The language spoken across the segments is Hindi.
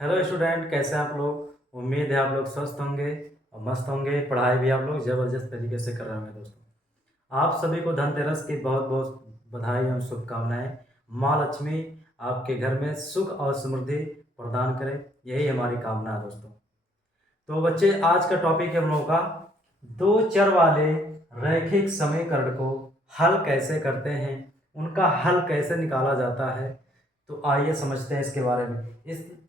हेलो स्टूडेंट, कैसे हैं आप लोग। उम्मीद है आप लोग स्वस्थ होंगे और मस्त होंगे। पढ़ाई भी आप लोग ज़बरदस्त तरीके से कर रहे होंगे। दोस्तों, आप सभी को धनतेरस की बहुत बहुत बधाई और शुभकामनाएं। माँ लक्ष्मी आपके घर में सुख और समृद्धि प्रदान करें, यही हमारी कामना है। दोस्तों, तो बच्चे, आज का टॉपिक है हम लोगों का दो चर वाले रैखिक समीकरण को हल कैसे करते हैं, उनका हल कैसे निकाला जाता है। तो आइए समझते हैं इसके बारे में।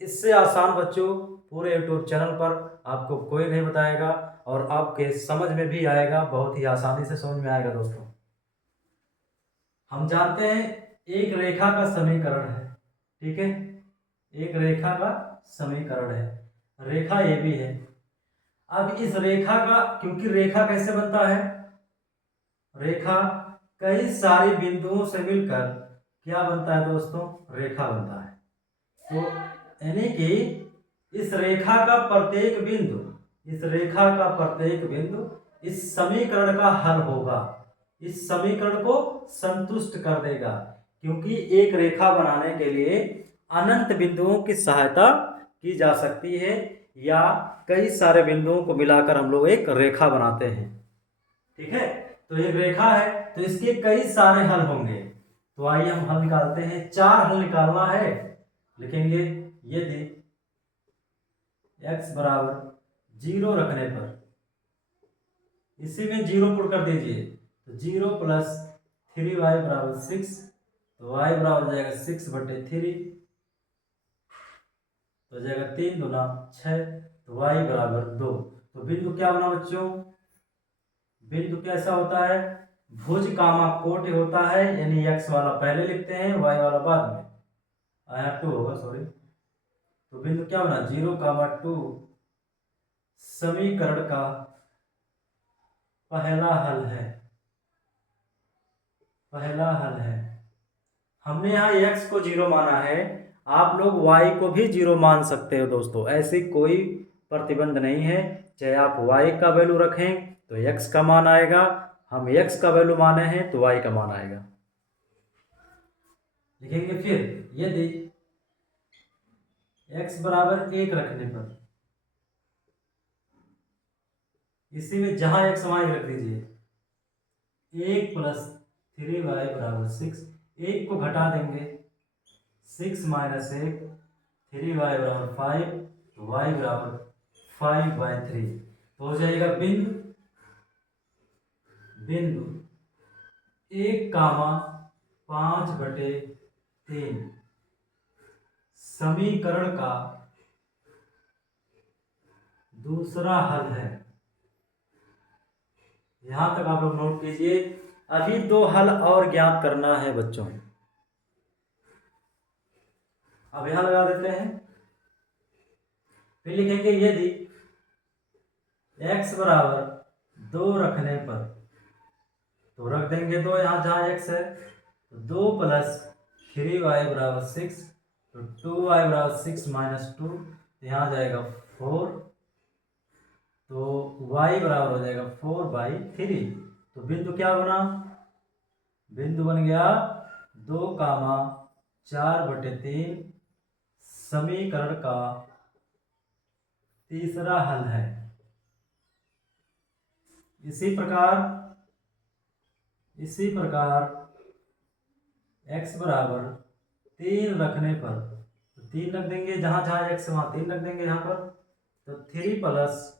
इससे आसान बच्चों पूरे यूट्यूब चैनल पर आपको कोई नहीं बताएगा और आपके समझ में भी आएगा, बहुत ही आसानी से समझ में आएगा। दोस्तों, हम जानते हैं एक रेखा का समीकरण है, ठीक है। एक रेखा का समीकरण है, रेखा ये भी है। अब इस रेखा का, क्योंकि रेखा कैसे बनता है, रेखा कई सारे बिंदुओं से मिलकर क्या बनता है दोस्तों, रेखा बनता है। तो यानी कि इस रेखा का प्रत्येक बिंदु, इस रेखा का प्रत्येक बिंदु इस समीकरण का हल होगा, इस समीकरण को संतुष्ट कर देगा। क्योंकि एक रेखा बनाने के लिए अनंत बिंदुओं की सहायता की जा सकती है, या कई सारे बिंदुओं को मिलाकर हम लोग एक रेखा बनाते हैं, ठीक है। तो एक रेखा है तो इसके कई सारे हल होंगे। तो आइए हम हल निकालते हैं। चार हल निकालना है, लिखेंगे यदि x बराबर 0 रखने पर, इसी में 0 पुट कर दीजिए, तो 0 प्लस 3y बराबर 6, तो y बराबर हो जाएगा 6/3, तो हो जाएगा 3 दूना 6, तो y बराबर 2। तो बिंदु क्या बना बच्चों, बिंदु कैसा होता है, भुज कामा कोटि होता है, यानी x वाला पहले लिखते हैं, y वाला बाद में, आया 2 होगा, सॉरी। तो बिंदु क्या बना, 0, 2 समीकरण का पहला हल है, पहला हल है। हमने यहाँ x को 0 माना है, आप लोग y को भी 0 मान सकते हो दोस्तों, ऐसी कोई प्रतिबंध नहीं है। चाहे आप y का वैल्यू रखें तो x का मान आएगा, हम x का वैल्यू माने हैं तो y का मान आएगा। लिखेंगे फिर यदि x बराबर 1 रखने पर, इसी में जहां x वहां रख दीजिए, 1 प्लस 3y बराबर 6, 1 को घटा देंगे, 6 माइनस 1, 3y बराबर 5, तो y बराबर 5/3। तो हो जाएगा बिंदु, बिंदु 1, 5/3 समीकरण का दूसरा हल है। यहां तक आप लोग नोट कीजिए। अभी दो हल और ज्ञात करना है बच्चों, अब यहां लगा देते हैं। फिर लिखेंगे यदि x बराबर 2 रखने पर, तो रख देंगे 2 यहाँ जहां x है, तो 2 प्लस 3y बराबर 6, तो 2y बराबर 6 माइनस 2, यहाँ जाएगा 4, तो y बराबर हो जाएगा 4/3। तो बिंदु क्या बना, बिंदु बन गया 2, 4/3 समीकरण का तीसरा हल है। इसी प्रकार x बराबर 3 रखने पर, तो 3 रख देंगे जहां जहां x वहां 3 रख देंगे यहाँ पर, तो 3 प्लस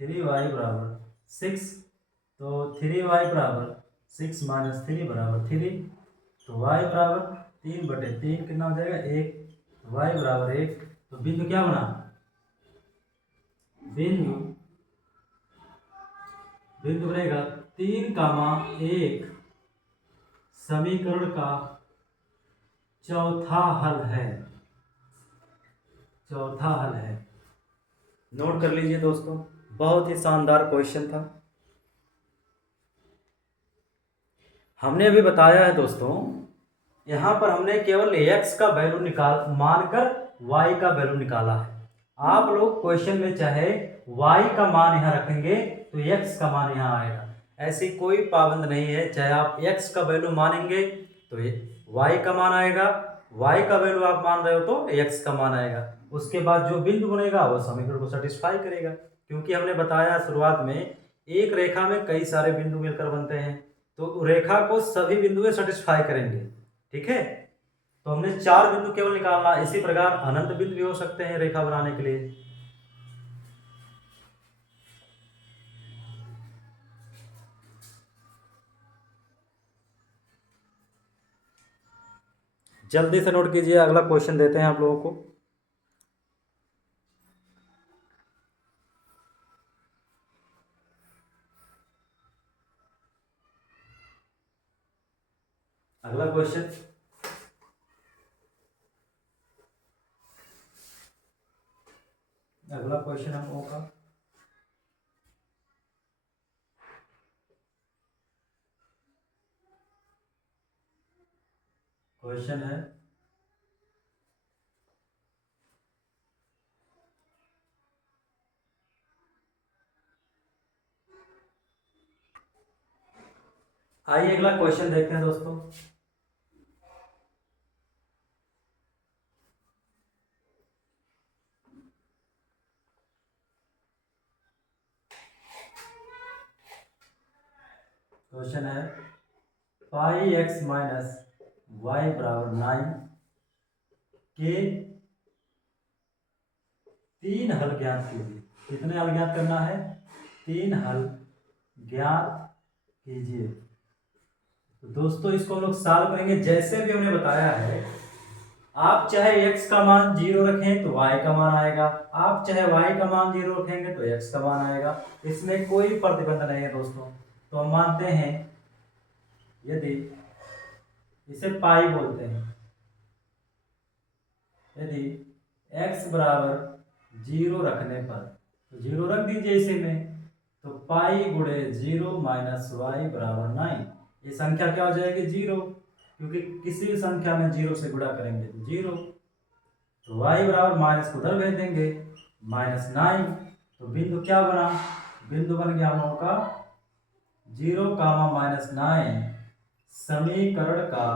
3y बराबर 6, तो 3y बराबर 6 माइनस 3 बराबर 3, तो y बराबर 3/3 कितना हो जाएगा 1, y बराबर 1। तो बिंदु क्या बना, बिंदु बिंदु बनेगा 3, 1 समीकरण का चौथा हल है, चौथा हल है। नोट कर लीजिए दोस्तों, बहुत ही शानदार क्वेश्चन था। हमने अभी बताया है दोस्तों, यहाँ पर हमने केवल x का वैल्यू निकाल मानकर y का वैल्यू निकाला है। आप लोग क्वेश्चन में चाहे y का मान यहाँ रखेंगे तो x का मान यहाँ आएगा, ऐसी कोई पाबंद नहीं है। चाहे आप x का वैल्यू मानेंगे तो y का मान आएगा, y का वैल्यू आप मान रहे हो तो x का मान आएगा। उसके बाद जो बिंदु बनेगा वो समीकरण को सेटिस्फाई करेगा, क्योंकि हमने बताया शुरुआत में एक रेखा में कई सारे बिंदु मिलकर बनते हैं, तो रेखा को सभी बिंदु सेटिस्फाई करेंगे। ठीक है, तो हमने 4 बिंदु केवल निकालना। इसी प्रकार अनंत बिंदु भी हो सकते हैं रेखा बनाने के लिए। जल्दी से नोट कीजिए, अगला क्वेश्चन देते हैं आप लोगों को। अगला क्वेश्चन, अगला क्वेश्चन हम लोगों का क्वेश्चन है आइए अगला क्वेश्चन देखते हैं दोस्तों। क्वेश्चन है पाई एक्स माइनस वाई बराबर 9 के 3 हल ज्ञात कीजिए। कितने हल ज्ञात करना है? 3 हल ज्ञात कीजिए। तो दोस्तों इसको हम लोग सॉल्व करेंगे जैसे भी हमने बताया है। आप चाहे x का मान 0 रखें तो y का मान आएगा, आप चाहे y का मान 0 रखेंगे तो x का मान आएगा। इसमें कोई प्रतिबंध नहीं है दोस्तों। तो हम मानते हैं यदि इसे पाई बोलते हैं, यदि x बराबर 0 रखने पर, तो 0 रख दीजिए इसी में, तो पाई गुणे 0 माइनस वाई बराबर 9। ये संख्या क्या हो जाएगी? 0, क्योंकि किसी भी संख्या में 0 से गुणा करेंगे तो 0। तो y बराबर माइनस को उधर भेज देंगे, -9। तो बिंदु क्या बना? बिंदु बन गया हम लोगों का 0, -9 समीकरण का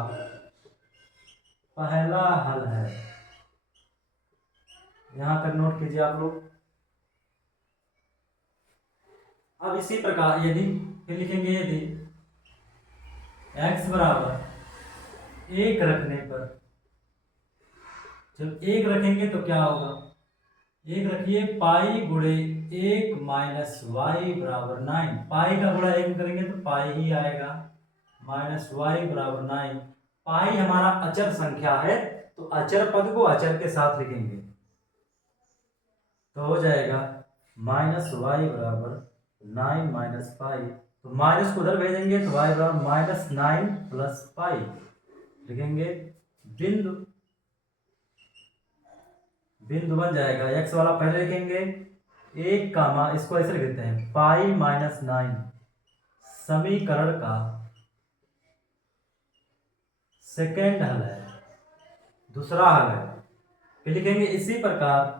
पहला हल है। यहां तक नोट कीजिए आप लोग। अब इसी प्रकार यदि फिर लिखेंगे, यदि x बराबर 1 रखने पर, जब 1 रखेंगे तो क्या होगा? 1 रखिए, पाई गुणे 1 माइनस वाई बराबर 9। पाई का गुणा 1 करेंगे तो पाई ही आएगा, माइनस वाई बराबर 9। पाई हमारा अचर संख्या है, तो अचर पद को अचर के साथ लिखेंगे, तो हो जाएगा माइनस वाई बराबर 9 माइनस पाई। तो माइनस को उधर भेजेंगे तो वाई बराबर -9 प्लस पाई लिखेंगे। बिंदु, बिंदु बन जाएगा, एक्स वाला पहले लिखेंगे, 1 कामा, इसको ऐसे लिख देते हैं, पाई -9 समीकरण का सेकेंड हल है, दूसरा हल है। फिर लिखेंगे इसी प्रकार,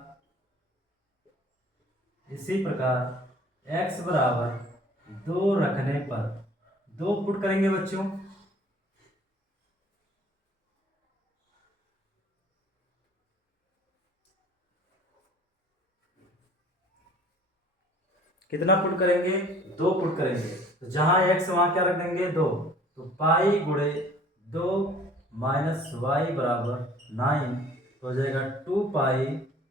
इसी प्रकार x बराबर 2 रखने पर, 2 पुट करेंगे बच्चों, कितना पुट करेंगे? 2 पुट करेंगे। तो जहां x वहां क्या रख देंगे? 2। तो पाई गुणे 2 माइनस वाई बराबर 9 हो जाएगा 2 पाई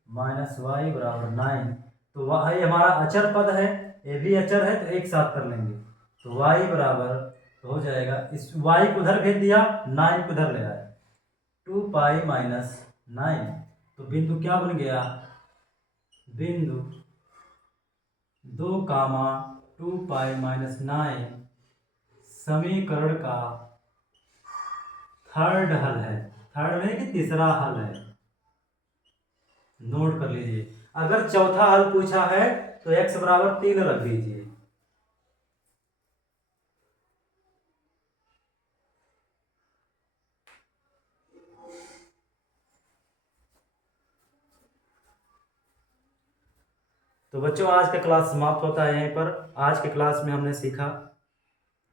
माइनस वाई बराबर 9। तो y हमारा अचर पद है, ये भी अचर है, तो एक साथ कर लेंगे। तो y बराबर तो हो जाएगा, इस y को उधर भेज दिया, 9 को उधर ले आया, 2 पाई माइनस 9। तो बिंदु क्या बन गया? बिंदु 2 कामा 2 पाई माइनस 9 समीकरण का थर्ड हल है। थर्ड में कि तीसरा हल है, नोट कर लीजिए। अगर चौथा हल पूछा है तो x बराबर 3 रख दीजिए। तो बच्चों आज का क्लास समाप्त होता है यहीं पर। आज के क्लास में हमने सीखा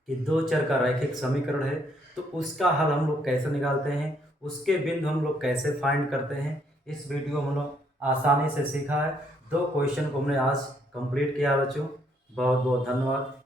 कि 2 चर का रैखिक समीकरण है, तो उसका हल हम लोग कैसे निकालते हैं, उसके बिंदु हम लोग कैसे फाइंड करते हैं, इस वीडियो में हम लोग आसानी से सीखा है। 2 क्वेश्चन को हमने आज कंप्लीट किया बच्चों। बहुत बहुत धन्यवाद।